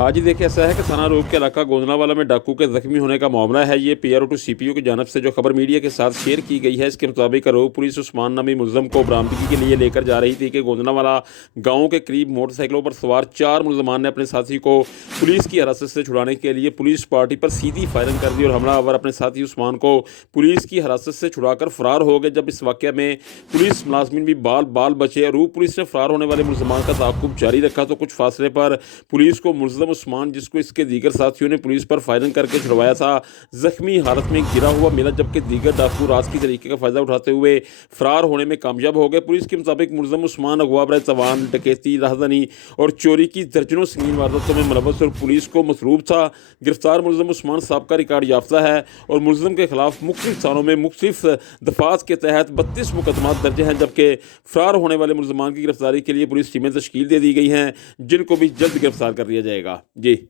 हाँ जी, देखिए ऐसा है कि थाना रोड के इलाका गोंदलावाला में डाकू के जख्मी होने का मामला है। ये PRO2 CPO की जानब से जो खबर मीडिया के साथ शेयर की गई है, इसके मुताबिक रोड पुलिस उस्मान नामी मुलजम को बरामदगी के लिए लेकर जा रही थी कि गोंदलावाला गांव के करीब मोटरसाइकिलों पर सवार 4 मुलजमान ने अपने साथी को पुलिस की हिरासत से छुड़ाने के लिए पुलिस पार्टी पर सीधी फायरिंग कर दी और हमलावर अपने साथी उस्मान को पुलिस की हिरासत से छुड़ाकर फरार हो गए। जब इस वाक़े में पुलिस मुलाजमीन भी बाल बाल बचे। रूप पुलिस ने फरार होने वाले मुलजमान का ताक़ुब जारी रखा तो कुछ फासले पर पुलिस को मुलजम उस्मान, जिसको इसके दीगर साथियों ने पुलिस पर फायरिंग करके छुड़वाया था, जख्मी हालत में गिरा हुआ मिला। जबकि दीगर डाकू रात की तरीके का फायदा उठाते हुए फरार होने में कामयाब हो गए। पुलिस के मुताबिक मुलजम उस्मान अगवा बरए तवान, डकैती, राहदानी और चोरी की दर्जनों संगीन वारदातों में मुलव्वस और पुलिस को मसरूफ था। गिरफ्तार मुलजम उस्मान साबका रिकॉर्ड याफ्ता है और मुलजम के खिलाफ मुख्तलिफ थानों में मुख्तलिफ दफात के तहत 32 मुकदमा दर्ज हैं। जबकि फरार होने वाले मुलजमान की गिरफ्तारी के लिए पुलिस टीमें तश्कील दे दी गई हैं, जिनको भी जल्द गिरफ्तार कर लिया जाएगा। जी।